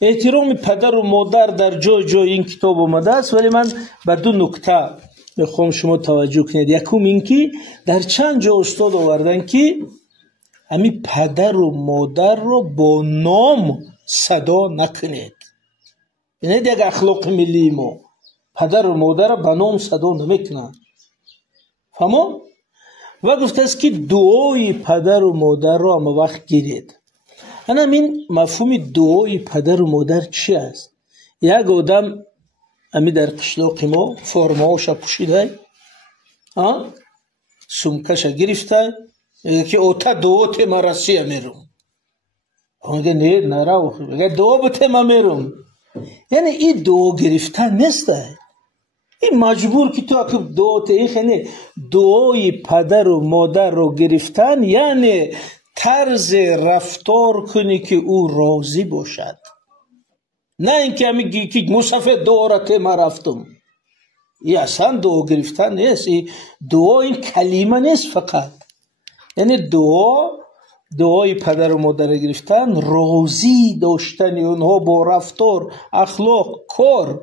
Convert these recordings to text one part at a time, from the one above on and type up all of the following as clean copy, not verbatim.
احترام پدر و مادر در جای این کتاب اومده است، ولی من به دو نکته میخوام شما توجه کنید. یکم این که در چند جا استاد آوردن که همین پدر و مادر رو با نام صدا نکنید. یعنی یک اخلاق ملی ما پدر و مادر به نام صدا نمیکنن. فهمو؟ و گفته است که دعای پدر و مادر رو اما وقت گیرید. این مفهوم دعای پدر و مادر چی است؟ یک آدم امی در قشلاق ما فرماهاش پوشیده، سمکش گرفته که اوتا دعات ما رسیه میرم. میگه نه نرو، میگه دعا بته ما میرم. یعنی این دعا گرفتن نیست، این مجبور که تو اکه دعات ایخنه دعای پدر و مادر رو گرفتن، یعنی طرز رفتار کنی که او راضی باشد، نه اینکه میگی که مصطفی دعا را ته ما رفتم. این اصلا دعا گرفتن نیست. دعا این کلمه نیست فقط، یعنی دعای پدر و مادر گرفتن راضی داشتن اونها با رفتار، اخلاق، کار.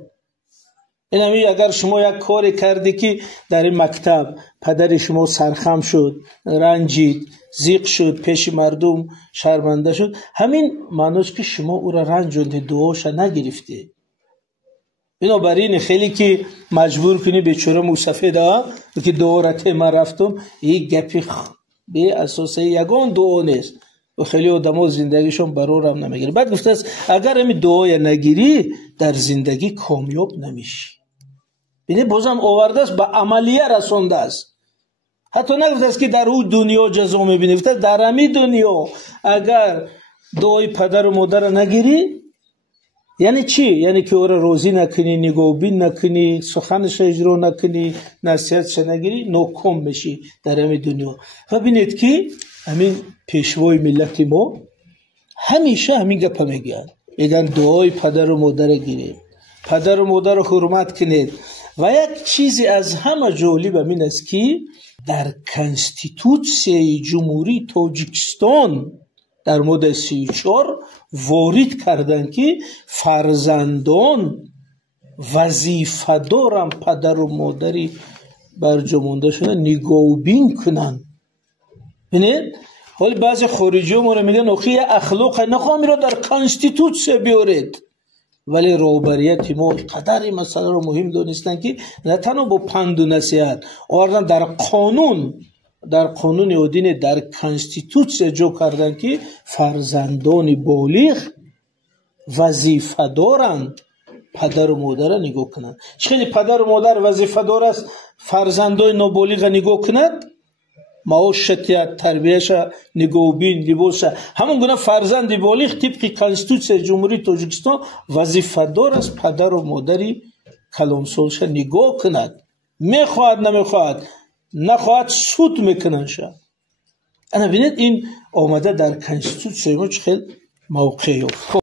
این اگر شما یک کاری کردی که در این مکتب پدر شما سرخم شد، رنجید، زیق شد، پیش مردم شرمنده شد، همین معنیش که شما او را رنجوندی، دعاش نگرفتی. بنابراین خیلی که مجبور کنی بیچاره موسفه که دعا را ته من رفتم، این گپی به اساس یگان دعا نیست و خیلی آدم‌ها زندگیشون برور هم نمیگیره. بعد گفته است اگر همین دعای نگیری در زندگی کامیاب نمیشی. بینی بازم آورده است به عملیه رسانده است. حتی نگفته است که در اون دنیا جزا میبینی، گفته در همین دنیا اگر دعای پدر و مادر نگیری، یعنی چی؟ یعنی که او را راضی نکنی، نگاه بین نکنی، سخنش اجرا نکنی، نصیحتش نگیری، ناکام میشی در همین دنیا. و بینید که همین پیشوای ملت ما همیشه همین گپ میگن دعای پدر و مادر گیرید، پدر و مادر رو حرمت کنید. و یک چیزی از همه جالب این است که در کنستیتوسیون جمهوری تاجیکستان در ماده 34 وارد کردن که فرزندان وظیفه دارن پدر و مادری برجامانده شده نگاه بین کنن. بینید حالا بعضی خارجی ها ما رو میگن اخی اخلاق نخواهم را در کنستیتوسیون بیارید، ولی رهبریت ما قدر این مسئله رو مهم دانستن که نه تنها با پند و نصیحت آوردن در قانون ادین در کنستیتوسیون جو کردن که فرزندان بالغ وظیفه دارند پدر و مادر را نگاه کنند. چه پدر و مادر وظیفه دار است فرزندان نابالغ نگاه کند؟ معاشرت، تربیهش، نگاه بین، لباس، همون گونه فرزند بالغ طبق کنستیتوسیون جمهوری تاجیکستان وظیفه دار است پدر و مادری کلانسالش نگاه کند. میخواهد نمیخواهد، نخواهد سود میکنن شد. انا بینید این آمده در کنستیتوسیون ما چه خیلی موقعی